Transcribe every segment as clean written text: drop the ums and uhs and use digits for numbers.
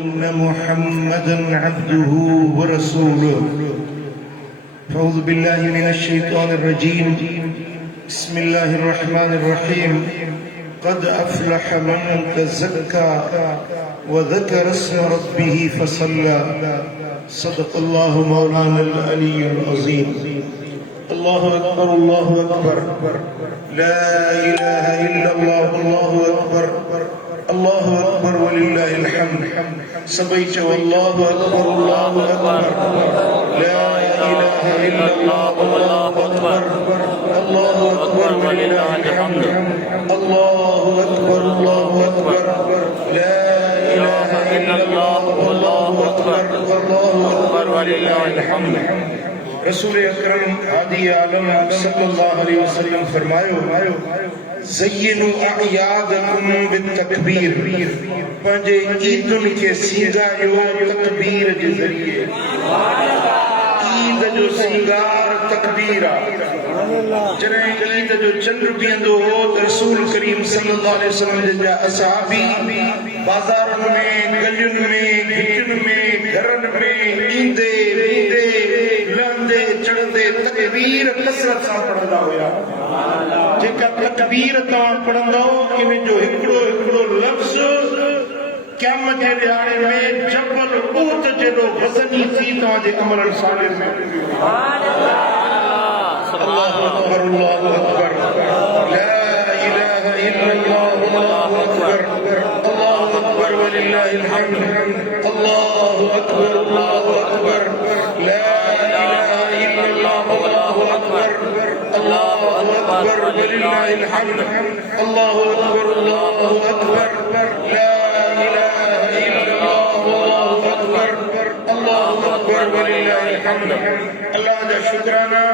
أن محمدا عبده ورسوله. أعوذ بالله من الشيطان الرجيم. بسم الله الرحمن الرحيم. قد أفلح من تزكى وذكر اسم ربه فصلى. صدق الله مولانا العلي العظيم. الله أكبر الله أكبر. لا إله إلا الله. الله أكبر الله أكبر ولله الحمد. سبيت والله أكبر الله أكبر. لا إله إلا الله. الله أكبر الله أكبر ولله الحمد. الله أكبر الله أكبر. لا إله إلا الله. الله أكبر الله أكبر ولله الحمد. रसूल अकरम आदि आलम सल्लल्लाहु अलैहि वसल्लम फरमायो, ज़य्यिनु अयादकुम बित्तकबीर, पंहिंजे ईदुन खे सिंगारियो तकबीर जे ज़रिए। ईद जो सिंगार तकबीर आहे। जॾहिं ईद जो चंड बीहंदो हो त रसूल करीम सल्लल्लाहु अलैहि वसल्लम जा असहाबी बाज़ारनि में, गलियुनि में, घिटियुनि में, घरनि में ईंदे वेंदे लहंदे चढ़ंदे तकबीर कसरत सां पढ़ंदा हुया। जेका तकबीर तव्हां पढ़ंदो इन जो हिकिड़ो हिकिड़ो लफ़्ज़ क़यामत जे ॾियारे में जबल ऊहद जेॾो वज़नी थी तव्हांजे अमल सालिह में। अल्लाहु अकबर अल्लाहु अकबर। ला इलाहा इल्लल्लाह। अल्लाहु अकबर अल्लाहु अकबर वलिल्लाहिल हम्द। अल्लाहु अकबर अल्लाहु अकबर। ला इलाहा इल्लल्लाह। अल्लाहु अकबर अल्लाहु अकबर वलिल्लाहिल हम्द। अल्लाहु अकबर अल्लाहु अकबर। ला इलाहा इल्लल्लाह। अल्लाहु अकबर अल्लाहु अकबर वलिल्लाहिल हम्द। अल्लाह जा शुक्राना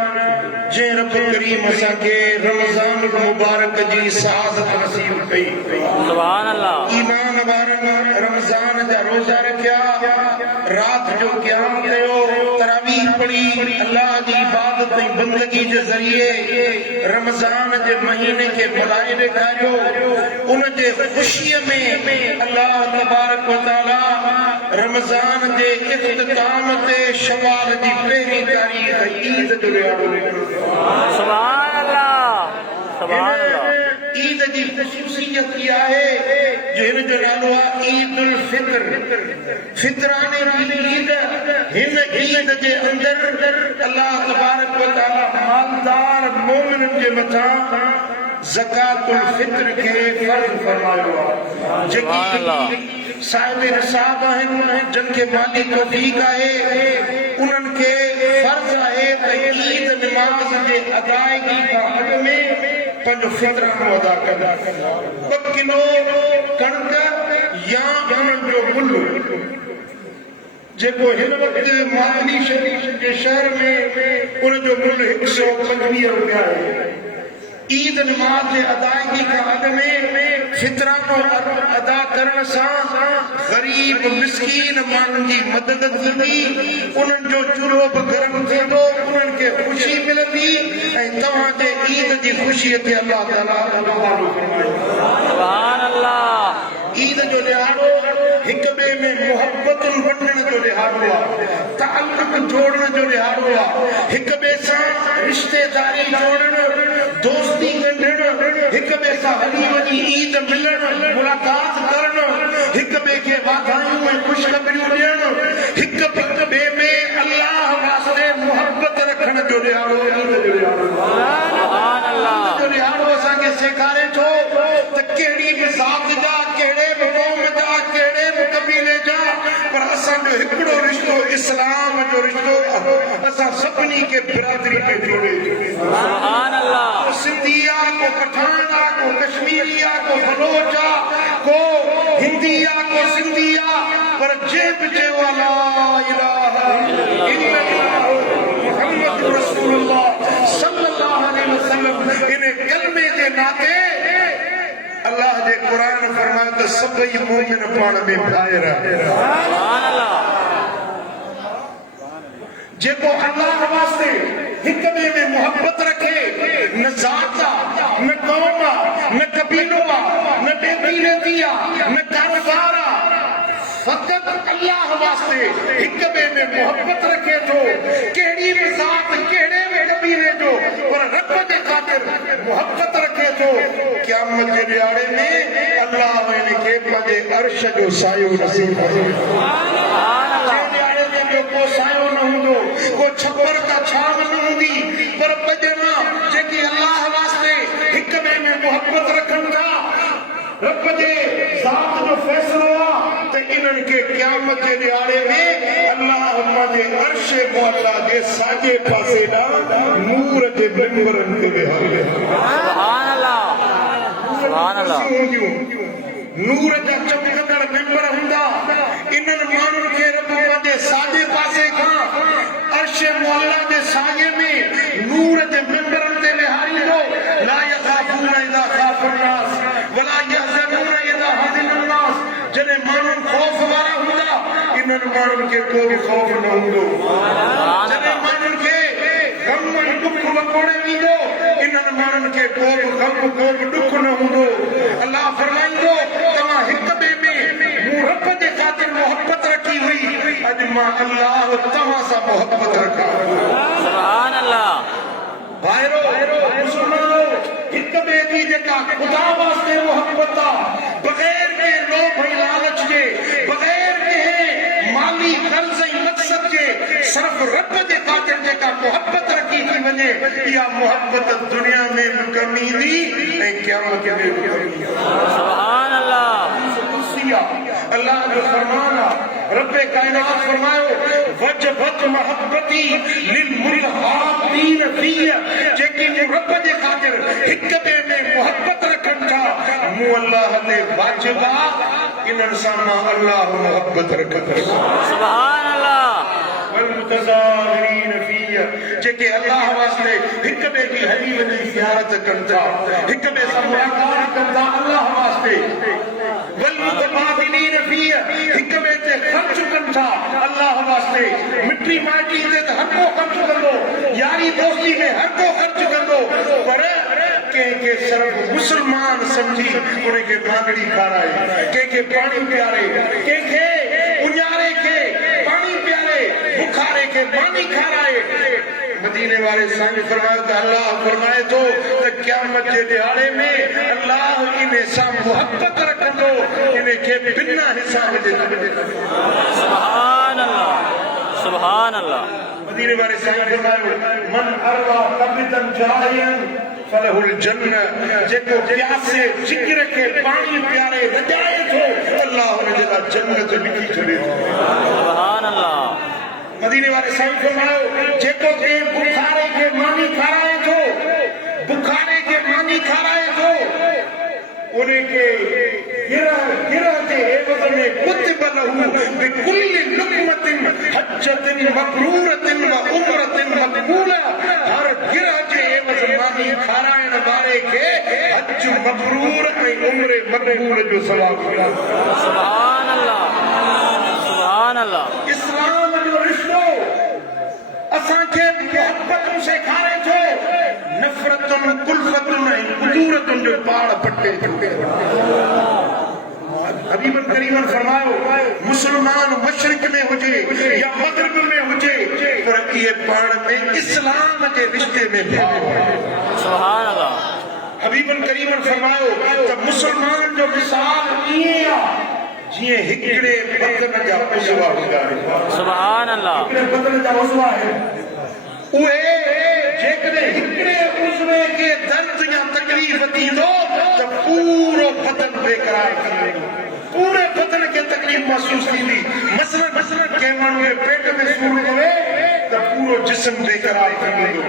जे रब करीम असांखे रमज़ान मुबारक जी सआदत नसीब कई। सुभान अल्लाह। ईमान वारनि रमज़ान जा रोज़ा रखिया, रात जो क़याम कयो, तरावीह पढ़ी, अल्लाह जी इबादत ऐं बंदगी जे ज़रिए रमज़ान जे महीने खे भुलाए ॾेखारियो। उन जे ख़ुशीअ में अल्लाह तबारक व तआला रमज़ान जे इख्तिताम ते शवाल जी पहिरीं तारीख़ ईद जो ॾियारो। सुभान अल्लाह सुभान अल्लाह। ईद जी ख़ुसूसियत इहा आहे जो हिन जो नालो आहे ईद उल फितर। फितराने जी ईद। हिन ईद जे अंदरि अल्लाह तबारक व तआला मालदार मोमिननि जे मथां ज़कातुल फितर खे फ़र्ज़ फरमायो आहे। जेकी साहिब निसाब आहिनि, जिन खे माली तौफ़ीक़ आहे, उन्हनि खे फ़र्ज़ आहे त ईद नमाज़ जे अदायगी खां अॻु में पंहिंजो फितरानो अदा कंदा। 2 किलो कणक या उन्हनि जो मुल्ह जेको हिन वक़्तु मादनी शरीफ़ जे शहर में उन जो मुल्ह 125 रुपया आहे। ईद नमाज़ जे अदायगी खां अॻु में फितरानो अदा करण सां ग़रीब मिस्कीन माण्हुनि जी मदद थींदी, उन्हनि जो चूल्हो बि गरम थींदो, उन्हनि खे ख़ुशी मिलंदी ऐं तव्हांजे ईद जी ख़ुशीअ ते अल्लाह ताला सुभान अल्लाह। ईद जो ॾियारो हिक ॿिए में मुहबतुनि वंडण जो ॾियारो आहे, ताल्लुक़ जोड़ण जो ॾियारो आहे, हिक ॿिए सां रिश्तेदारी जोड़ण, दोस्ती ॻंढण, हिक ॿिए सां हली वञी ईद मिलण, मुलाक़ात करण, हिक ॿिए खे वाधायूं ऐं ख़ुशख़बरियूं ॾियण, हिक ॿिए में अल्लाह वास्ते मुहबत रखण जो ॾियारो ईद जो ॾियारो। सुभान अल्लाह। ईद जो ॾियारो असांखे सेखारे थो त कहिड़ी बि ज़ात जा, कहिड़े बि क़ौम जा, कहिड़े बि क़बीले जा, पर असांजो हिकिड़ो रिश्तो इस्लाम जो रिश्तो असां सभिनी खे बिरादरी में जोड़े। सुभान अल्लाह। को सिंधी आहे, को पठान आहे, को कश्मीरी आहे, को बलोच आहे, को हिंदी आहे, को सिंधी आहे, पर जे बि चयो ला इलाहा इल्लल्लाह मुहम्मद रसूलुल्लाह सल्लल्लाहु अलैहि वसल्लम इन कलमे जे नाते अल्लाह जे क़ुरान फरमायो त सभई मोमिन पाण में भाइर आहे। सुभान अल्लाह। जेको अल्लाह वास्ते हिक ॿिए में मोहब्बत रखे, न ज़ात आहे, न क़ौम आहे, न कबीलो आहे, न बेबीरती आहे, न कारोबार आहे, फ़क़त अल्लाह वास्ते हिक ॿिए में मोहब्बत रखे थो, कहिड़ी बि ज़ात कहिड़े बि कबीले जो पर रब जे ख़ातिर मोहब्बत रखे थो, क़यामत जे ॾियारे में अल्लाह इनखे पंहिंजे अर्श जो सायो नसीब को सायो न हूंदो, को छप्पर का छाव न हूंदी, पर ॿ जेकी अल्लाह वास्ते हिक ॿिए में मोहब्बत रखनि था, रब जे ज़ात जो फ़ैसिलो आहे त इन्हनि खे क़यामत जे ॾियारे में अल्लाह पंहिंजे अर्श मुअल्ला जे साॼे पासे ॾांहुं नूर जे मिंबरनि ते वेहारे सुभान अल्लाह सुभान अल्लाह नूर जा चमकंदड़ मिंबर हूंदा, इन्हनि माण्हुनि खे रब पंहिंजे साॼे पासे खां अर्श मुअल्ला जे साॼे में नूर जे मिंबरनि ते वेहारींदो। ला यख़ाफ़ून इज़ा ख़ाफ़ अन्नास वला यहज़नून इज़ा हज़िन अन्नास। जॾहिं माण्हू ख़ौफ़ वारा हूंदा, इन्हनि माण्हुनि खे को बि ख़ौफ़ न हूंदो। जॾहिं माण्हुनि खे गम ऐं दुख वकोड़े ईंदो, इन्हनि माण्हुनि खे को बि गम को बि दुख न हूंदो। अल्लाह फरमाईंदो तव्हां हिक ॿिए में मूं रब जे ख़ातिर मोहब्बत रखी हुई, अॼु मां अल्लाह तव्हां सां मोहब्बत रखां। सुभान अल्लाह। भाइरो मुस्लमानो, हिक ॿिए जी जेका ख़ुदा वास्ते मोहब्बत आहे, बग़ैर के लोभ ऐं लालच जे, बग़ैर कंहिं माली कर्ज़ ऐं मक़सद जे, सिर्फ़ रब जे ख़ातिर जेका मोहब्बत रखी थी वञे, इहा मोहब्बत दुनिया में बि कम ईंदी ऐं क़यामत में बि कम ईंदी। सुभान अल्लाह। अल्लाह जो फरमान आहे, रब्बे कायनात फरमायो वजबत मोहब्बती लिल मुतहाब्बीन फ़ीह। जेकी मूं रब जे ख़ातिर हिक ॿिए में मोहब्बत रखनि था, मूं अल्लाह ते वाजिब आहे इन्हनि सां मां अल्लाह मोहब्बत रखंदुसि। सुभान अल्लाह। वल मुतज़ाहिरीन फ़ीह। जेके अल्लाह वास्ते हिक ॿिए जी हली वञी ज़ियारत कनि था, हिक ॿिए सां मुलाक़ात कनि था अल्लाह वास्ते। वल मुतबादिलीन फ़ीह। हिक ॿिए ते ख़र्च कनि था अल्लाह वास्ते। मिटी माइटी ते त हर को ख़र्च कंदो, यारी दोस्ती में हर को ख़र्च कंदो, पर कंहिंखे सिर्फ़ मुस्लमान समझी उनखे भांगड़ी खाराए, कंहिंखे पाणी पियारे, कंहिंखे उञारे खे पाणी पियारे, बुखारे खे पानी खाराए। मदीने वाले साईं फरमायो त अल्लाह फरमाए थो त क़यामत जे ॾियारे में अल्लाह इन सां मोहब्बत रखंदो, इनखे बिना हिसाब जे। सुभान अल्लाह सुभान अल्लाह। मदीने वाले साईं फरमायो मन अरवा कबिदन जायन फलहुल जन्नह। जेको प्यासे जिगर खे पाणी पियारे रजाए थो, अल्लाह हुनजे लाइ जन्नत लिखी छॾे थो। सुभान अल्लाह। मदीने वाले साईं फरमायो जेको के बुखारे के मानी खाराए थो, बुखारे के मानी खाराए थो, उनके गिरह के एवज़ में कुतिब लहू बिकुल्लि लुक़मतिन हज्जतिन मबरूरतिन व उम्रतिन मक़बूला। हर गिरह जे एवज़ मानी खाराइण वारे खे हज मबरूर ऐं उम्र मक़बूल जो सवाब मिलंदो। सुभान अल्लाह सुभान अल्लाह। इस्लाम जो रिश्तो असांखे मोहब्बतूं सेखारे थो, नफ़रतुनि कुल्फ़तुनि ऐं कुदूरतुनि जो पाड़ पटे। हबीबन करीमन फरमायो मुस्लमान मशरिक में हुजे या मग़रिब में हुजे, पर इहे पाण में इस्लाम जे रिश्ते में भाव आहे। सुभान अल्लाह। हबीबन करीमन फरमायो त मुस्लमान जो मिसाल ईअं आहे जीअं हिकिड़े बदन जा उज़वा हूंदा आहिनि। सुभान अल्लाह। हिकिड़े बदन जा उज़वा आहिनि, उहे जेकॾहिं हिकिड़े उज़वे खे दर्द या तकलीफ़ थींदो त पूरो बदन बेक़रार थी वेंदो, पूरे बदन खे तकलीफ़ महसूस थींदी। मसलन कंहिं माण्हू खे पेट में सूर पवे त पूरो जिस्म बेक़रार थी वेंदो,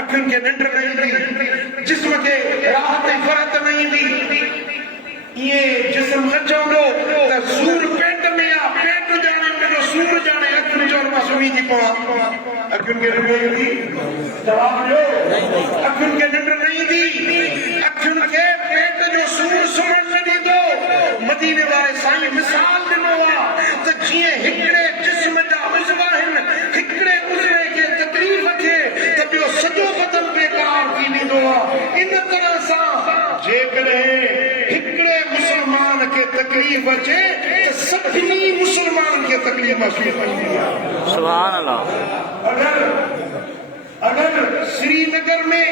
अखियुनि खे निंड न ईंदी, जिस्म खे राहत ऐं फ़रहत न ईंदी। इहे जिस्म न चवंदो त सूर पेट में आहे, पेट ॼाणे उनजो सूर ॼाणे, अखियुनि जो मां सुम्ही थी पवां, अखियुनि खे निंड ईंदी? जवाब ॾियो। अखियुनि खे निंड न ईंदी, अखियुनि खे पेट जो सूर सुम्हण न ॾींदो। मदीने वारे साईं मिसाल ॾिनो आहे त जीअं हिकिड़े जिस्म जा उज़वा आहिनि, हिकिड़े उज़वे खे तकलीफ़ थिए त ॿियो सॼो बदन बेक़रार थी वेंदो आहे। इन तरह सां जेकॾहिं हिकिड़े मुस्लमान खे तकलीफ़ अचे त सभिनी मुस्लमान तरक्की महसूस कंदी आहे। सुभान अल्लाह। अगर श्रीनगर में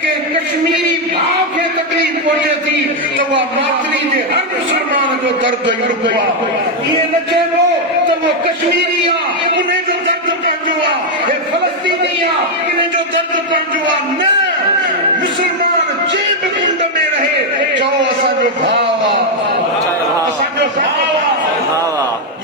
के कश्मीरी भाव के तकलीफ पहुंचे थी तो वह मातरी जे हर मुसलमान जो दर्द युड़बो आहे। ये न चइबो तो वो कश्मीरी आहे उन्हें जो दर्द पंहिंजो आहे, हे फलस्तीनी आहे इन्हें जो दर्द पंहिंजो आहे। न, मुसलमान जे बि कुंड में रहे चओ असांजो भाव आहे, असांजो भाव आहे।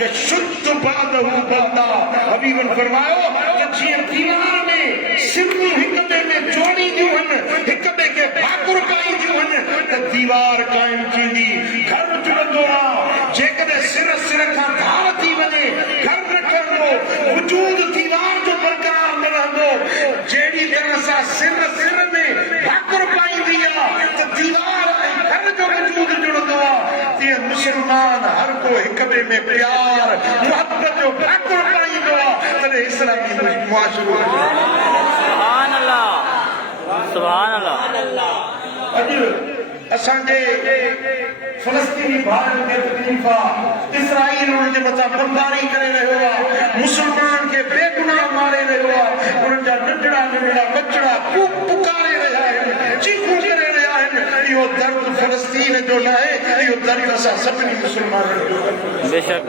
ये शुद्ध बादहू बंदा हबीबन फरमायो त जीअं दीवार में सिरूं हिक ॿिए में जोड़ींदियूं आहिनि, हिक ॿिए खे भाकुर पाईंदियूं आहिनि त दीवार क़ाइम थींदी, घर जुड़ंदो आहे। जेकॾहिं सिर खां धार थी वञे घर न ठहंदो, वजूद दीवार जो बरक़रार न रहंदो। जहिड़ी तरह सां सिर में भाकुर पाईंदी आहे त दीवार ऐं घर जो वजूद जुड़ंदो आहे, तीअं मुसलमान हर को हिक ॿिए में प्यार मुहबत जो भाकुर पाईंदो आहे तॾहिं इस्लामी मुआशरो। सुभान अल्लाह, सुभान अल्लाह। अॼु असांजे फलस्तीनी भाउरनि खे तकलीफ़ आहे, इसराईल उन्हनि जे मथां बमबारी करे रहियो आहे, मुसलमान खे बेगुनाह मारे रहियो आहे। उन्हनि जा नंढड़ा नंढड़ा बचड़ा पुकारे रहिया आहिनि, चीखूं करे रहिया आहिनि। इहो दर्द फलस्तीन जो न आहे, इहो दर्द असां सभिनी मुसलमाननि जो। बेशक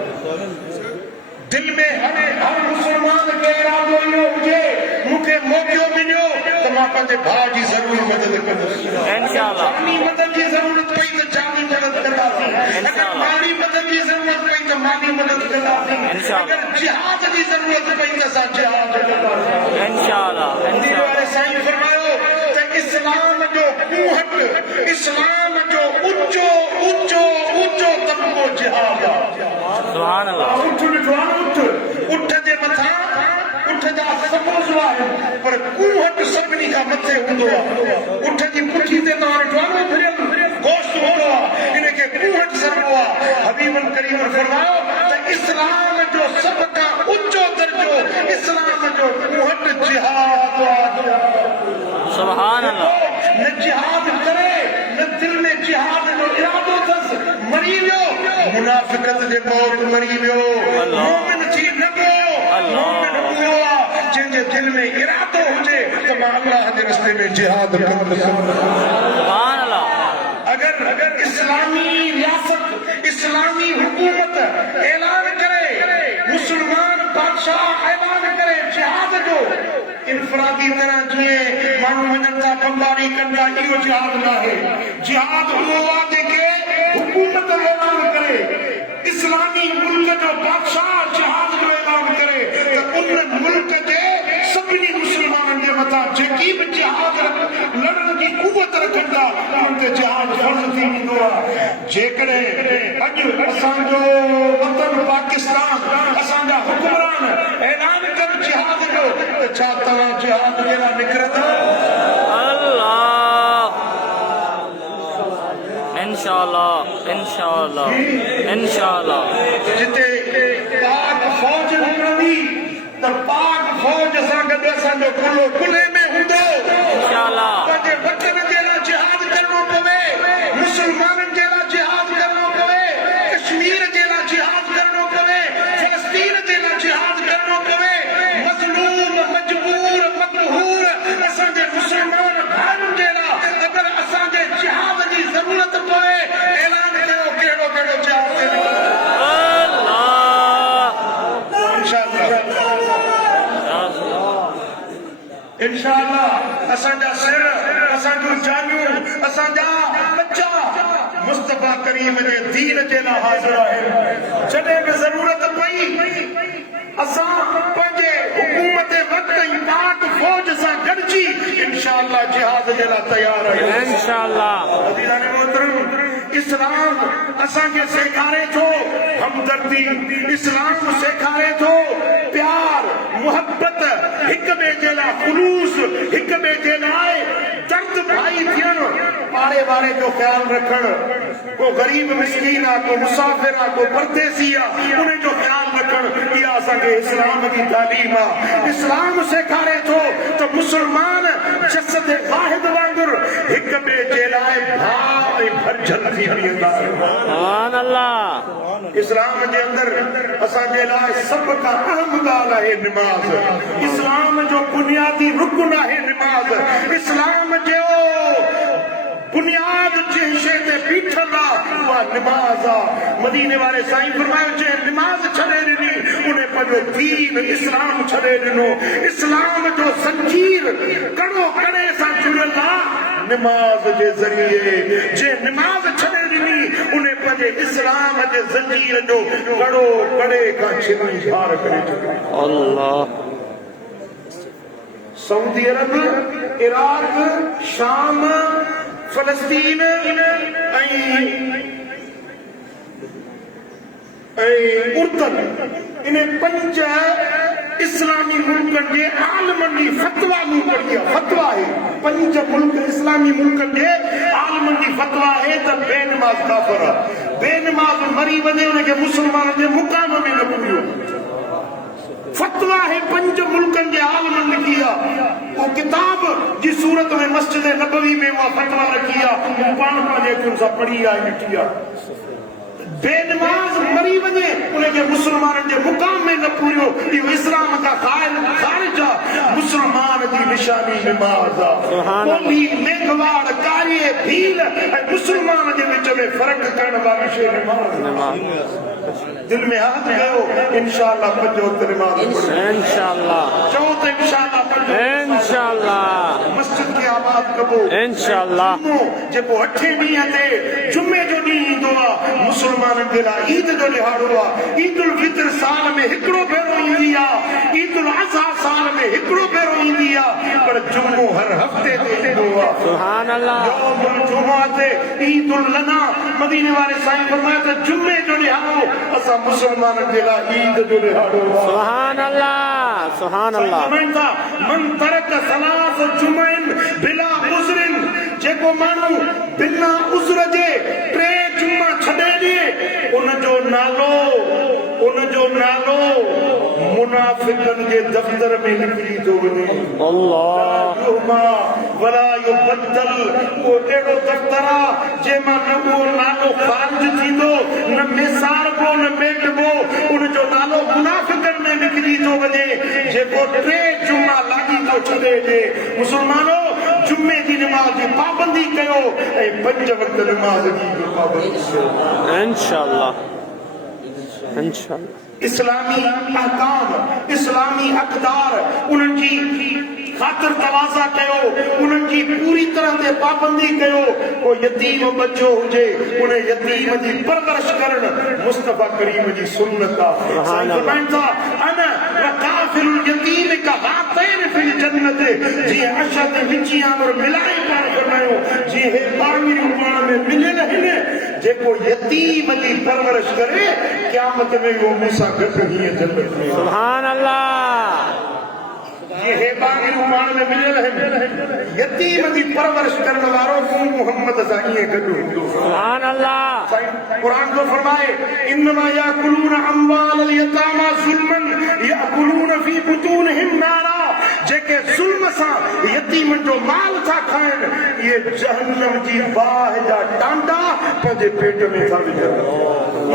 दिल में हर मुसलमान खे इरादो इहो हुजे मूंखे मौक़ो मिलियो त मां पंहिंजे भाउ जी ज़रूर मदद कंदुसि। इंशाअल्लाह। जानी मदद जी ज़रूरत पई त जानी मदद कंदासीं, अगर माली मदद जी ज़रूरत पई त माली मदद कंदासीं, अगर जिहाद जी ज़रूरत पई त असां जिहाद कंदासीं इंशाअल्लाह। इंशाअल्लाह। साईं फरमायो त इस्लाम जो कूहट, इस्लाम जो ऊंचो ऊंचो ऊंचो तबको जिहाद आहे। सुभान अल्लाह। उठ जे मथां उठ जा सब मौज़ू आहिनि पर कूहट सभिनी खां मथे हूंदो आहे। उठ जी पुठी ते तव्हां ॾिठो फिरियल गोश्त हूंदो आहे, इनखे कूहट सॾिबो आहे। हबीबन करीम फरमायो त इस्लाम जो सभ खां ऊंचो दर्जो इस्लाम जो कूहट जिहाद आहे। सुभान अल्लाह। न जिहाद करे न दिल में जिहाद जो इरादो अथसि, मरी वियो मुनाफ़िक़त जे मौत मरी वियो। मोमिन थी न वियो, मोमिन उहो आहे जंहिंजे दिल में इरादो हुजे त मां अल्लाह जे रस्ते में जिहाद कंदुसि। सुभान अल्लाह। अगर इस्लामी रियासत, इस्लामी हुकूमत ऐलान करे, मुसलमान बादशाह ऐलान करे जिहाद जो, इनफरादी तरह जीअं माण्हू वञनि था बमबारी कनि था, इहो जिहाद न आहे। जिहाद उहो आहे जेके हुकूमत ऐलान करे, इस्लामी मुल्क जो बादशाह जिहाद जो ऐलान करे त उन मुल्क जे सभिनी मुसलमाननि जे मथां जेकी बि जिहाद लड़ण जी कुवत रखनि था उन्हनि ते जिहाद फर्ज़ थी वेंदो आहे। जेकॾहिं अॼु असांजो वतन पाकिस्तान, असांजा हुकुमरान ऐलान कनि जिहाद जो त छा तव्हां जिहाद जे लाइ निकिरंदा? इंशाअल्लाह, इंशाअल्लाह, इंशाअल्लाह। जिते पाक फौज निकिरंदी त पाक फौज सां गॾु असांजो कुलो कुले में हूंदो। इंशाअल्लाह। पंहिंजे वतन जे लाइ जिहाद करणो पवे, मुसलमाननि जे लाइ जिहाद करणो पवे, कश्मीर जे लाइ जिहाद करणो पवे, फलस्तीन जे लाइ जिहाद करणो पवे। मज़लूम, मजबूर, मक़हूर असांजे मुसलमान भाइयुनि जे लाइ अगर असांजे जिहाद जी ज़रूरत पवे, ऐलान कयो कहिड़ो कहिड़ो जिहाद कयो। इंशाअल्लाह असांजा सिर, असांजूं जानियूं, असांजा बच्चा मुस्तफा करीम जे दीन जे लाइ हाज़िर आहिनि। जॾहिं बि ज़रूरत पई असां पंहिंजे हुकूमत वक़्त ऐं पाक फौज सां गॾिजी इंशाअल्लाह जिहाद जे लाइ तयार आहियूं इंशाअल्लाह। अज़ीज़ान मोहतरम, इस्लाम असांखे सेखारे थो हमदर्दी, इस्लाम सेखारे थो प्यार, मुहबत, हिक ॿिए जे लाइ खुलूस, हिक ॿिए जे लाइ दर्द भाई थियणु, पाड़े वारे जो ख्याल रखणु। को गरीब मिस्कीन आहे, को मुसाफ़िर आहे, को परदेसी आहे, उन जो ख्याल रखणु, इहा असांखे इस्लाम जी तालीम आहे। इस्लाम सेखारे थो त मुसलमान जसद वाहिद वांगुरु हिक ॿिए जे लाइ भाउ भरजल थी वेंदा। सुभान अल्लाह। इस्लाम जे अंदर असांजे लाइ सभ खां अहम ॻाल्हि आहे निमाज़। इस्लाम जो बुनियादी रुकन आहे निमाज़। इस्लाम जो बुनियाद जंहिं शइ ते बीठल आहे उहा निमाज़ आहे। मदीने वारे साईं फरमायो जंहिं निमाज़ छॾे ॾिनी उन पंहिंजो दीन इस्लाम छॾे ॾिनो। इस्लाम जो ज़ंजीर कड़ो कड़े सां जुड़ियल आहे निमाज़ जे ज़रिए। जंहिं निमाज़ छॾे ॾिनी उन पंहिंजे इस्लाम जे ज़ंजीर जो कड़ो कड़े खां छिनी झार करे छॾियो। अल्लाह। सऊदी अरब, इराक, शाम, फलस्तीन उर्दन इन 5 इस्लामी मुल्कन जे आलमन जी फतवा मुकड़ी फतवा है। 5 मुल्क इस्लामी मुल्कन जे आलमन जी फतवा है त बेनमाज काफिर आहे। बेनमाज मरी वञे उनखे मुसलमान जे मुकाम में न पूरियो। फतवा है 5 मुल्कन जे आलमन लिखी आहे। वो किताब जी सूरत में मस्जिद नबवी में वो फतवा लिखी आहे। पाण पंहिंजे अखियुनि सां पढ़ी आहे लिखी आहे। बेनमाज मरी वञे उनखे मुसलमाननि जे मुकाम में न पूरियो। इहो इस्लाम खां ख़ारिज आहे। मुसलमान जी निशानी निमाज़ आहे। बोली मेघवाड़ कारी भील ऐं मुसलमान जे विच में फ़र्क़ु करण वारी शइ निमाज़। दिल में हाथ कयो इंशाअल्लाह 5 वक्त निमाज़ पढ़ो इंशाअल्लाह। चओ त इंशाअल्लाह इंशाअल्लाह। मस्जिद खे आबाद कबो इंशाअल्लाह। जेको 8 ॾींहं ते जुमे जो ॾींहुं ईंदो आहे मुसलमाननि जे लाइ ईद जो ॾिहाड़ो आहे। ईद उल फितर साल में हिकिड़ो भेरो ईंदी आहे। ईद उल अज़हा साल में हिकिड़ो भेरो ईंदी आहे। पर जुमो हर हफ़्ते ते ईंदो आहे। सुभान अल्लाह। यौमुल जुमुआ ते ईद उल लना मदीने वारे साईं फरमायो त जुमे जो ॾिहाड़ो असां मुसलमाननि जे लाइ ईद जो ॾिहाड़ो आहे। सुभान अल्लाह। सुभान अल्लाह। मन तरक सलास जुमइन बिला उज़रिन। जेको माण्हू बिना उज़र जे 3 जुमा छॾे ॾिए उनजो नालो मुनाफिकन जे दफ्तर में लिखी थो वञे। अल्लाह। वला युबद्दल। वो एड़ो दफ्तर आहे जंहिंमां न उहो नालो ख़ारिज थींदो न मेसारबो न मेटबो। उनजो नालो मुनाफिकन में लिखी थो वञे। जेको 3 जुमा लागी थो छॾे ॾे। मुसलमानो जुमे जी निमाज़ जी पाबंदी कयो ऐं 5 वक्त निमाज़ जी पाबंदी कयो इंशाअल्लाह इंशाअल्लाह। इस्लामी अहकाम इस्लामी अक़दार उन्हनि जी ख़ातिर तवाज़ा कयो। उन्हनि जी पूरी तरह ते पाबंदी कयो। को यतीम बच्चो हुजे उन यतीम जी परवरिश करण मुस्तफा करीम जी सुन्नत आहे। फरमाइनि अना वकाफिल यतीम का हातैन फिल जन्नत। जीअं अशद विची आमर मिलाए पाण फरमायो जीअं हे पाणीअ पाण में मिलियल आहिनि। जेको यतीम जी परवरिश करे क़यामत में वो मूंसां गॾु हीअं जन्नत में। सुभान अल्लाह। ये हे बागी पाण में मिलियल आहिनि। यतीम जी परवरिश करण वारो मोहम्मद सां ईअं गॾु हूंदो। सुभान अल्लाह। क़ुरान जो फरमाए इन्नमा याकुलून अम्वाल यतामा ज़ुल्मन याकुलून फी बुतूनहिम नारा। जेके ज़ुल्म सां यतीमनि जो माल था खाइनि इहे जहन्नम जी बाहि जा टांडा पंहिंजे पेट में था विझनि।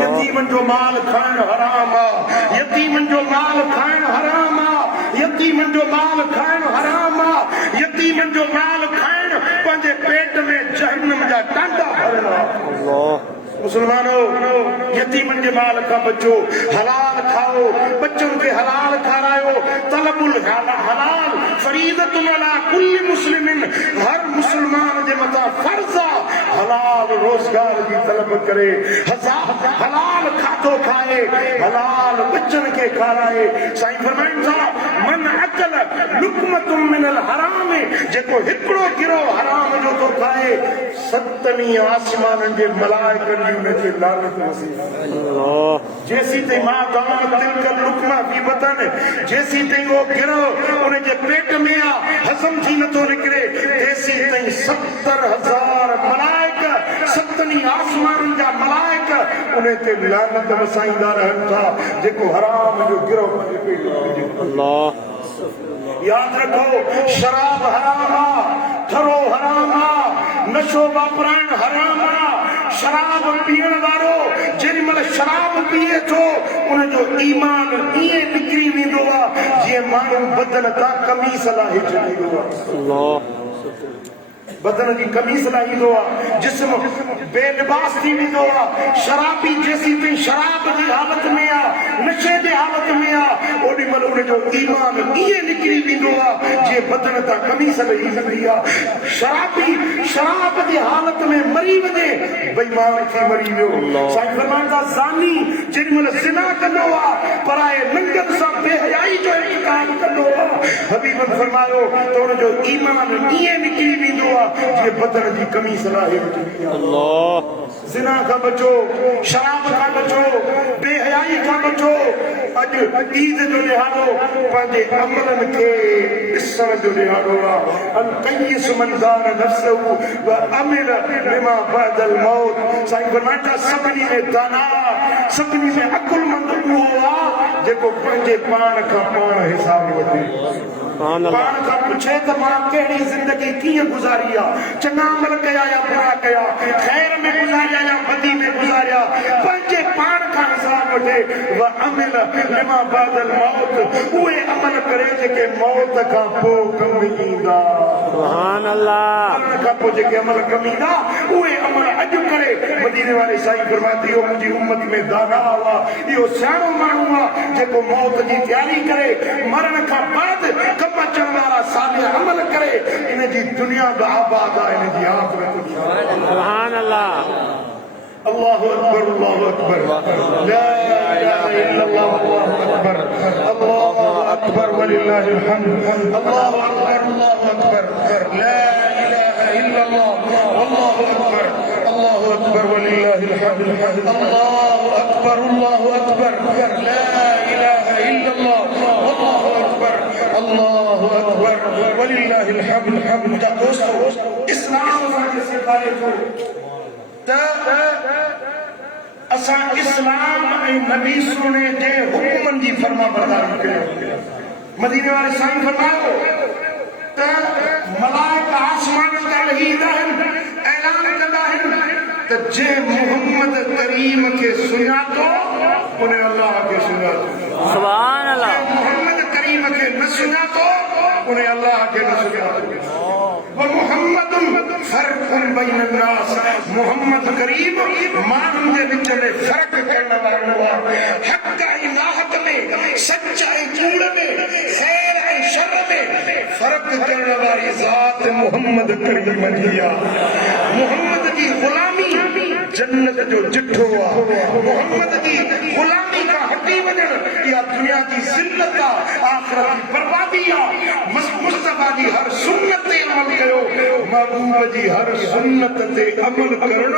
यतीमनि जो माल खाइणु हराम आहे। यतीमनि जो माल खाइणु हराम आहे। यतीमनि जो माल खाइणु हराम आहे। यतीमनि जो माल खाइणु पंहिंजे पेट में जहन्नम जा टांडा भरणु आहे। मुसलमानो यतीमन के माल का बचो। हलाल खाओ। बच्चों के हलाल खारायो। तलबुल हलाल फरीदतुन अला कुल्ली मुस्लिमिन। हर मुसलमान जे मथा फर्ज आहे हलाल रोजगार की तलब करे। हलाल खातो खाए। हलाल बच्चन के खाराए। साईं फरमाइनि था मन अकल लुकमतुम मिनल हराम। जेको हिकिड़ो गिरो हराम जो तो खाए 7 आसमाननि जे मलाइकनि उनके लानत नसीब। जैसी ते मां गांव तिलकर लुकमा भी बतन जैसी ते वो गिरो उनके पेट में आ हजम थी न तो निकले। जैसी ते 70,000 मलाइक 7 आसमान जा मलाइक उन्हें ते लानत वसाईंदा रहन था जेको हराम जो गिरो अल्लाह। याद रखो शराब हराम आ। थरो हराम आ। नशो वापराइण हराम आहे। शराब पीअण वारो जेॾी महिल शराब पीए थो उनजो ईमान ईअं निकिरी वेंदो आहे जीअं माण्हू बदन तां कमीस लाहे छॾींदो आहे। अल्लाह बदन की कमीज लाहींदो आहे, जिस्म बेलिबास थी वेंदो आहे। शराबी जेसीं ताईं शराब जी हालत में आहे, नशे जी हालत में आहे, ओॾी महिल उनजो ईमान ईअं निकिरी वेंदो आहे जीअं बदन तां कमीज लही वेंदी आहे। शराबी शराब जी हालत में मरी वञे बेईमान थी मरी वियो। साईं फरमाइनि था ज़ानी जेॾी महिल ज़िना कंदो आहे पराए नंगनि सां बेहयाई जो इंतकाम कंदो आहे, हबीबन फरमायो त उनजो ईमान ईअं निकिरी वेंदो आहे जीअं बदन जी कमीज लाहे वठंदी आहे। अल्लाह ज़िना खां बचो, शराब खां बचो, बेहयाई खां बचो। अॼु ईद जो ॾिहाड़ो पंहिंजे अमलनि खे ॾिसण जो ॾिहाड़ो आहे। अल कय्यिस मन दान नफ्सहु व अमिल लिमा बअदल मौत। साईं फरमाइनि था सभिनी में दाना, सभिनी में अकुलमंद उहो आहे जेको पंहिंजे पाण खां पाण हिसाब वठे, पाण खां पुछे त मां कहिड़ी ज़िंदगी कीअं गुज़ारी आहे, चङा अमल कया या बुरा कया, ख़ैर में गुज़ारिया या बदी में गुज़ारिया, पंहिंजे पाण खां हिसाब वठे। व अमिल लिमा बअदल मौत, उहे अमल करे जेके मौत खां पोइ कम ईंदा। सुभान अल्लाह मरण खां पोइ जेके अमल कम ईंदा उहे अमल अॼु करे। मदीने वाले साईं फरमाइनि इहो मुंहिंजी उम्मत में दाना हुआ, इहो सियाणो माण्हू आहे जेको मौत जी तयारी करे, मरण खां बाद कम अचण वारा सालिह अमल करे। इन जी दुनिया बि आबाद आहे, इन जी आख़िरत बि आहे। सुभान अल्लाह अल्लाहु अकबर, अल्लाहु अकबर, ला इलाहा इल्लल्लाह, अल्लाहु अकबर, अल्लाहु अकबर वलिल्लाहिल हम्द, अल्लाहु अकबर, अल्लाहु अकबर, ला इलाहा इल्लल्लाह, अल्लाहु अकबर, अल्लाहु अकबर वलिल्लाहिल हम्द, अल्लाहु अकबर, अल्लाहु अकबर, ला इलाहा इल्लल्लाह, अल्लाहु अकबर, अल्लाहु अकबर वलिल्लाहिल हम्द। दोस्तों इस्लाम असांखे सेखारे थो त असां इस्लाम ऐं नबी सुने जे हुकुमनि जी फरमाबरदारी कयूं। मदीने वाले साईं फरमायो त मलाइका आसमान तां लही ईंदा आहिनि, ऐलान कंदा आहिनि त जे मोहम्मद करीम खे सुञातो उन अल्लाह खे सुञातो, सुभान अल्लाह मोहम्मद करीम खे न सुञातो उन अल्लाह खे न सुञातो। मोहम्मद करीम माण्हुनि जे विच में फ़र्क़ु करण वारो आहे। हक़ ऐं नाहक़ में, सच ऐं कूड़ में, ख़ैर ऐं शर में फ़र्क़ु करण वारी ज़ात मोहम्मद करीम जी आहे। मोहम्मद जी ग़ुलामी जन्नत जो जिठो आहे। मोहम्मद जी ग़ुलामी खां हटी वञण इहा दुनिया जी ज़िल्लत आहे, आख़िरत जी बर्बादी आहे। मुस्तफ़ा जी हर सुन्नत ते अमल कयो, महबूब जी हर सुन्नत ते अमल करण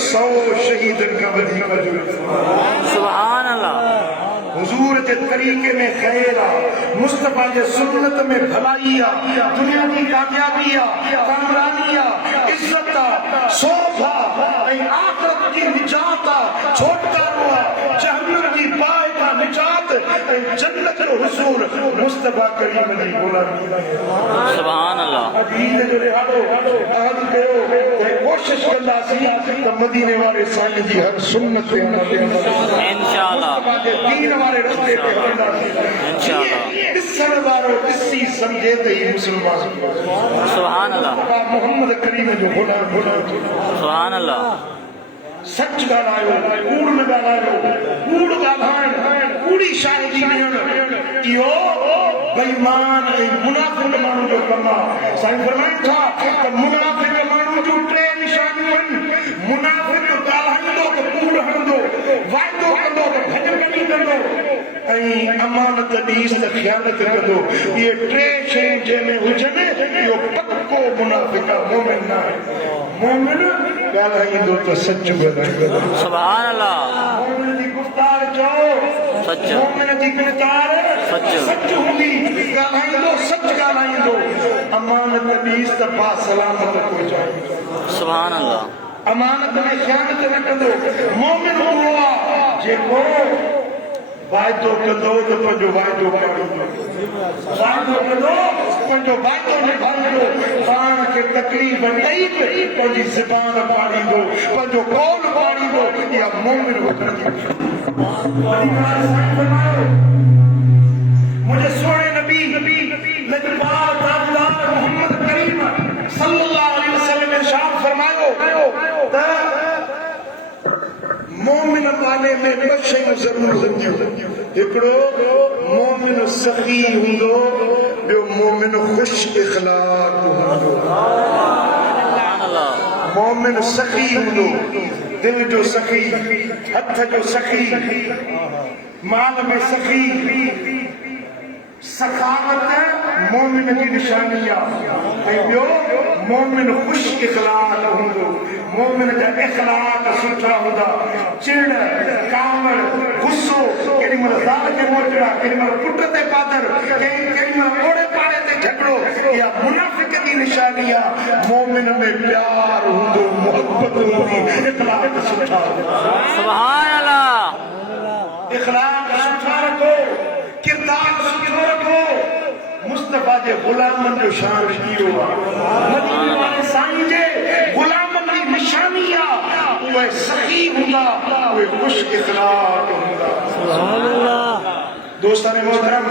100 शहीदनि खां वधीक अजर आहे। सुभान अल्लाह हुजूर जे तरीक़े में ख़ैर आहे, मुस्तफ़ा जे सुन्नत में भलाई आहे, दुनिया जी कामयाबी आहे, कामरानी आहे, इज़त आहे, शोभ आहे ऐं आख़िरत जी निजात आहे, छोटकारो आहे, जहन्नम जी बाहि खां निजात ऐं जन्नत जो हुसूल मुस्तफ़ा करीम जी ग़ुलामी आहे। सुभान अल्लाह अॼु ईद जो ॾिहाड़ो अहद कयो ऐं कोशिश कंदासीं त मदीने वाले साईं जी हर सुन्नत ते अमल कंदासीं, इंशाअल्लाह मुस्तफ़ा जे दीन वारे रस्ते ते हलंदासीं। इंशाअल्लाह ॾिसण वारो ॾिसी सम्झे त ही मुस्लमान। सुभान अल्लाह मोहम्मद करीम जो ग़ुलाम सुभान अल्लाह सच ॻाल्हायो, कूड़ न ॻाल्हायो, कूड़ ॻाल्हाइण, कूड़ी शाहिदी ॾियण इहो बेईमान ऐं मुनाफ़िक़ माण्हू जो कमु आहे। साईं फरमाइनि था त मुनाफ़िक़ माण्हू जूं 3 निशानियूं आहिनि। मुनाफ़िक़ ॻाल्हाईंदो त कूड़ हणंदो, वाइदो कंदो त भॼ कंदो ऐं अमानत ॾीस त ख़यानत कंदो। इहे 3 शयूं जंहिंमें हुजनि इहो पक्को मुनाफ़िक़ आहे, मोमिन न आहे। मोमिन ॻाल्हाईंदो त सच ॻाल्हाईंदो। सुभान अल्लाह मोमिन जी गुफ़्तार चओ सच, मोमिन जी गुफ़्तार सच हूंदी, ॻाल्हाईंदो सच ॻाल्हाईंदो। अमानत ॾीस त बासलामत पहुचाईंदो। सुभान अल्लाह अमानत में ख़यानत न कंदो। मोमिन उहो आहे जेको वाइदो कंदो तो पंहिंजो वाइदो पाड़ींदो वाइदो कंदो पंहिंजो वाइदो निभाईंदो पाण खे तकलीफ़ ॾेई बि पंहिंजी ज़बान पाड़ींदो पंहिंजो कौल पाड़ींदो इहा मोमिन वतन जी मुंहिंजे सोणे नबी लजपाल ताजदार मोहम्मद करीम सल्लल्लाहु अलैहि वसल्लम इरशाद फरमायो त मोमिन वाले में ॿ शयूं ज़रूर हूंदियूं हिकिड़ो मोमिन सखी हूंदो ॿियो मोमिन ख़ुश इख़लाक़ हूंदो मोमिन सखी हूंदो दिल जो सखी हथ जो सखी माल में सखी सखावत मोमिन की निशानी आहे ॿियो मोमिन ख़ुश इख़लाक़ हूंदो मोमिन जा इख़लाक़ सुठा हूंदा चिड़ कावड़ गुस्सो केॾी महिल ज़ाल खे मोटड़ा केॾी महिल पुट ते पादर केॾी महिल ओड़े पाड़े ते झगड़ो इहा मुनाफ़िक़ जी निशानी आहे मोमिन में प्यार हूंदो मोहब्बत हूंदी इख़लाक़ सुठा सुभान अल्लाह इख़लाक़ सुठा रखो किरदार सुठो रखो मुस्तफा जे गुलामन जो शान इहो आहे मदीने वाले साईं जे गुलामन जी निशानी आहे उहे सखी हूंदा उहे ख़ुश इख़लाक़ हूंदा सुभान अल्लाह दोस्तान मोहतरम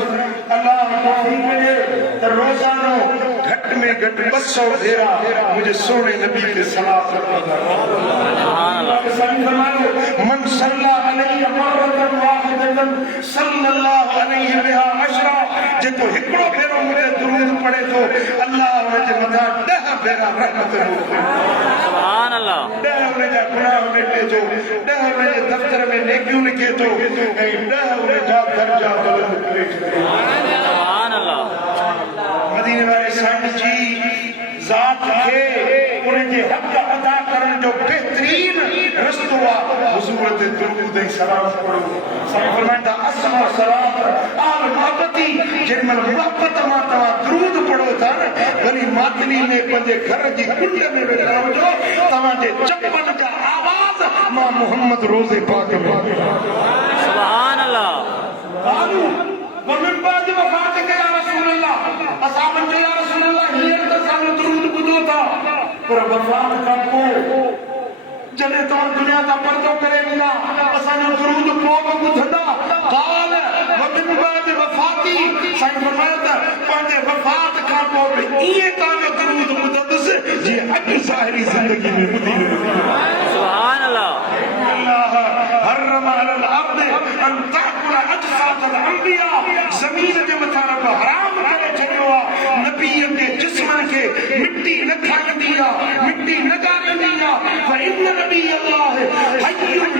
अल्लाह तौफीक ॾे त रोज़ानो घटि में घटि 200 भेरा मुंहिंजे सोणे नबी खे सलाम कंदा मन सल्ला अलैहि मरतन वाहिदतन सल्लल्लाहु अलैहि बिहा अशरा जेको हिकिड़ो भेरो मुंहिंजे दुरूद पढ़े थो अल्लाह हुनजे मथां 10 भेरा रहमत सुभान अल्लाह 10 हुनजा गुनाह मिटे थो 10 हुनजे दफ़्तर में नेकियूं लिखे थो ऐं 10 हुनजा दर्जा बुलंद करे थो सुभान अल्लाह मदीने वाले साईं जी ज़ात खे उनजे हक़ अदा करण जो बेहतरीन रस्तो आहे हुज़ूर ते दुरूद ऐं सलाम पढ़ो साईं फरमाईंदा अस्मा सलात आल मोहब्बती जेमल मोहब्बत मां तव्हां दुरूद पढ़ो था न वरी मातनी में पंहिंजे घर जी कुंड में वेठा हुजो तव्हांजे चप्पल जा आवाज़ मां मोहम्मद रोज़े पाक में सुभान अल्लाह قالوا ومن بعد وفاتك يا رسول الله اصحابن جو يا رسول الله हींअर त असां दुरूद ॿुधो था पर वफ़ात खां पोइ जॾहिं तव्हां दुनिया तां पर्दो करे वेंदा असांजो दुरूद पोइ बि ॿुधंदा قال ومن بعد वफ़ाती साईं फरमायो त पंहिंजे वफ़ात खां पोइ बि ईअं तव्हांजो दुरूद ॿुधंदुसि जीअं अॼु ज़ाहिरी ज़िंदगी में ॿुधी सुभान अल्लाह حرم على الارض ان تاكل اجساد الانبياء زمین जे मथां रब हराम करे छॾियो आहे नबीअ जे जिस्मनि खे मिटी न खाईंदी आहे मिटी न ॻारींदी आहे فإن نبي الله حي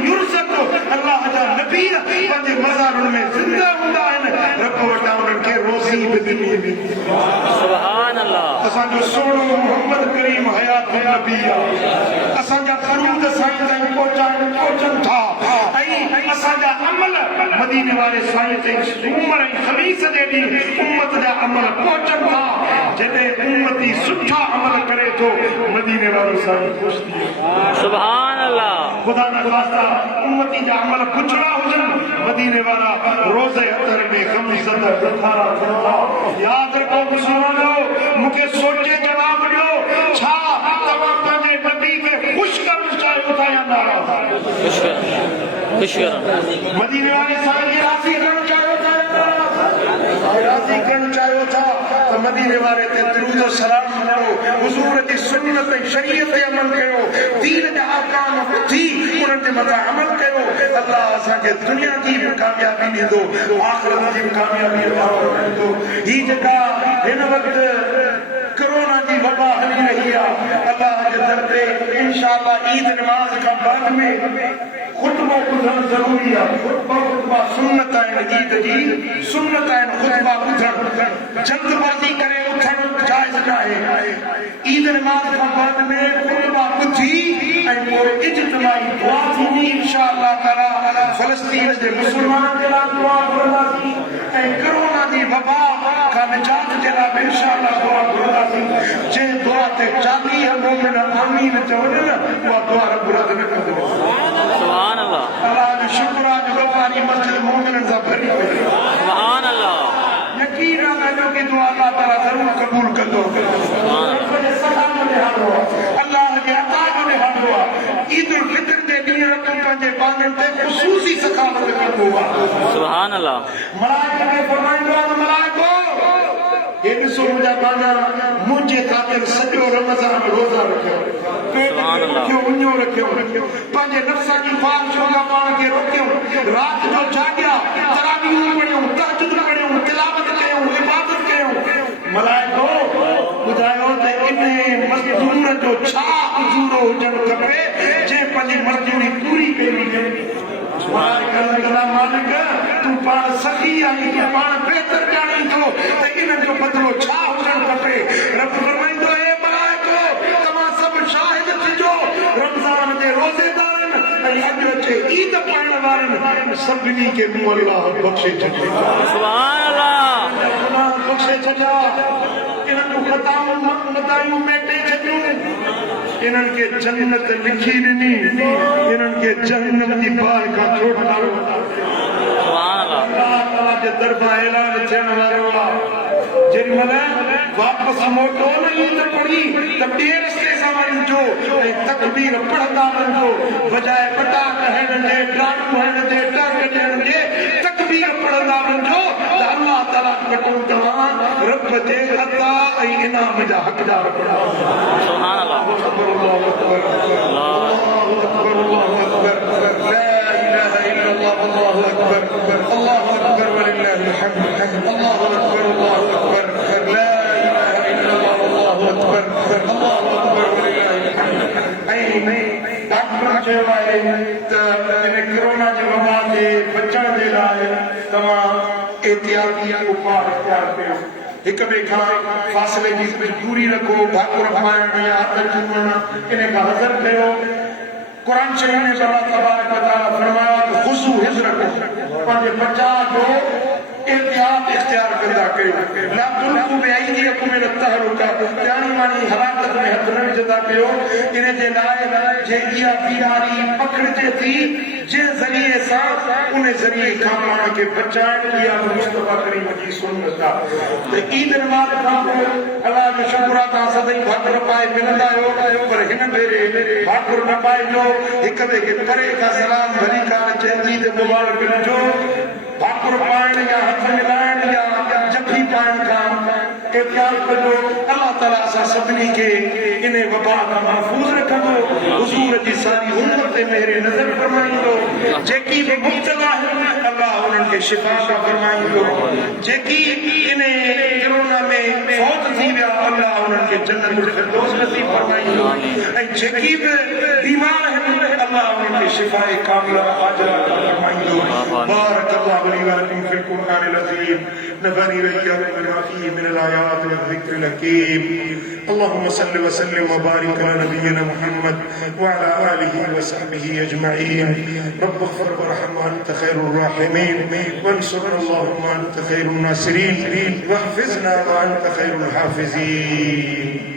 يرزق अल्लाह जा नबी पंहिंजे मज़ारुनि में ज़िंदा हूंदा आहिनि रब वटां उन्हनि खे रोज़ी बि ॾिनी वेंदी सुभान अल्लाह असांजो सोणो मोहम्मद करीम हयात नबी आहे असांजा दुरूद साईं ताईं पहुचनि था ऐं असांजा अमल मदीने वाले साईं ताईं सूमर ऐं ख़मीस जे ॾींहुं उम्मत जा अमल पहुचनि था जॾहिं उम्मती सुठा अमल करे थो मदीने वालो साईं ख़ुशि थी सुभान अल्लाह ख़ुदा न ख़ास्ता उम्मती जा अमल पुछड़ा हुजनि मदीने वाला रोज़े अतर में ख़मीसत रखारा था यादि रखो मुस्लमानो मूंखे सोचे जवाब ॾियो छा तव्हां पंहिंजे नबी खे ख़ुशि करणु चाहियो था या नाराज़ खुश करो मदीने वाले साईं खे राज़ी करणु चाहियो था राज़ी करणु चाहियो था त मदीने वाले ते दुरूद सलाम पढ़ो हुज़ूर जी सुन्नत ऐं शरीयत ते अमल कयो दीन जा अहकाम ॿुधी उन्हनि जे मथां अमल कयो अल्लाह असांखे दुनिया जी बि कामयाबी ॾींदो आख़िरत जी बि कामयाबी अता फ़रमाईंदो हीअ जेका हिन वक़्तु कोरोना जी वबा हली रही आहे अल्लाह जे दर ते इंशाअल्लाह ईद नमाज़ खां बाद में खुतबो ॿुधणु ज़रूरी आहे खुतबा सुन्नत आहिनि ईद जी सुन्नत आहिनि खुतबा ॿुधणु जल्दबाज़ी करे उथणु जाइज़ न आहे ईद नमाज़ खां बाद में खुतबा ॿुधी ऐं पोइ इज्तिमाई दुआ थींदी इंशाअल्लाह ताला फ़लस्तीन जे मुस्लमाननि जे लाइ दुआ घुरंदासीं कोरोना दी वबा का निजात जेला इंशाअल्लाह दुआ गुरदासी जे दुआ ते चाकी है मोमिन आमीन चवने ना वो दुआ रब ने कर दे सुभान अल्लाह अल्लाह ने शुक्र आज गफारी मस्जिद मोमिन दा भरी सुभान अल्लाह यकीन है जो कि दुआ अल्लाह ताला जरूर कबूल कर दो अल्लाह के अता ने हादो ईद उल फितर दे दिन रब पंजे बांधन ते खुसूसी सखावत कर दो सुभान अल्लाह मलाइका ने फरमाया मलाइको ये सो मुझा बाना मुझे खातिर सजो रमजान रोजा रखो सुभान अल्लाह क्यों उन्यो रखो पंजे नफ्सा की ख्वाहिश होगा पाण के रोक्यो रात जो जागया तरावीह पढ़ियो तहज्जुद पढ़ियो तिलावत कयो इबादत कयो मलाइको बुधायो ते इने मजदूर जो छा उजूरो हुजण खपे जे पंजी मजदूरी पूरी कई मालिक तू पाण सखी आई तू पाण बेहतर जानी थो त इन जो बदलो छा हुजण खपे रब फरमाईंदो ए मलाइको तव्हां सभ शाहिद थिजो रमज़ान जे रोज़ेदारन ऐं अॼु अचे ईद पाइण वारनि सभिनी खे मूं अल्लाह बख़्शे छॾे सुभान अल्लाह बख़्शे छॾिया इन्हनि जूं ख़ताऊं मदायूं मेटे छॾियूं इन्हनि खे जन्नत लिखी ॾिनी इन्हनि खे जहन्नम जी बाहि खां छुटकारो सुभान अल्लाह अल्लाह ताला जे दरबार ऐलान थियण वारो आहे जेॾीमहिल वापसि मोटो न ईंद पढ़ी त ॿिए रस्ते सां वञिजो ऐं तकबीर पढ़ंदा वञिजो बजाए पटा कहण जे डाकू हण जे टक ॾियण जे तकबीर पढ़ंदा वञिजो त अल्लाह ताला वटि तव्हां रब जे अता ऐं इनाम जा हक़दार बणो सुभान अल्लाह अल्लाहु अकबर अल्लाहु अकबर अल्लाहु अकबर ला इलाहा इल्लल्लाह अल्लाहु अकबर अल्लाहु अकबर वलिल्लाहिल हम्द अल्लाहु अकबर ला इलाहा इल्लल्लाह अल्लाहु अकबर वलिल्लाहिल हम्द ऐं डॉक्टर चयो आहे त इन कोरोना जे वबा जे बचण जे लाइ तव्हां एहतियाती उपाय इख्तियार कयो हिक ॿिए खां फ़ासिले जी दूरी रखो भाकुर पाइण या हथ चुमण इन खां हज़र कयो कुरान शरीफ में अल्लाह तबारक व तआला फरमाया त खुज़ू हिज़रकुम पंहिंजे बचाव जो एहतियात इख्तियार कंदा कयो ला तुल्कू बिअयदीकुम इला तहलुका जानी मानी हलाकत में हथ न विझंदा कयो इन जे लाइ जे इहा बीमारी पकड़जे थी जे ज़रिए सां उन ज़रिए खां पाण खे बचाइण इहा मुस्तफ़ा करीम जी सुन्नत आहे त ईद नमाज़ खां पोइ अल्लाह जो शुक्र आहे तव्हां सदाईं भाकुर पाए मिलंदा आहियो पर हिन भेरे भाकुर न पाइजो हिक ॿिए खे परे खां सलाम भली कार चइजी त मुबारक ॾिजो भाकुर पाइण या हथ मिलाइण या जफ़ी पाइण खां एहतियात कजो अल्लाह ताला असां सभिनी खे इन वबा खां महफ़ूज़ रखंदो हुज़ूर जी सारी उम्मत ते मेरे नज़र फरमाईंदो जेकी बि मुब्तला आहिनि अल्लाह उन्हनि खे शिफ़ा फरमाईंदो जेकी इन कोरोना में फौत थी विया अल्लाह उन्हनि खे जन्नत फिरदौस नसीब फरमाईंदो ऐं जेकी बि बीमार आहिनि अल्लाह उन्हनि खे शिफ़ाए कामिला आजिला फरमाईंदो बारक अल्लाह ली व लकुम फिल क़ुरआनिल अज़ीम नफ़अनी वइय्याकुम बिमा फ़ीहि मिनल आयाति वज़्ज़िक्रिल हकीम اللهم صل وسلم وبارك على نبينا محمد وعلى آله وصحبه أجمعين رب اغفر وارحم وأنت خير الراحمين وانصرنا اللهم وأنت خير الناصرين واحفظنا وأنت خير الحافظين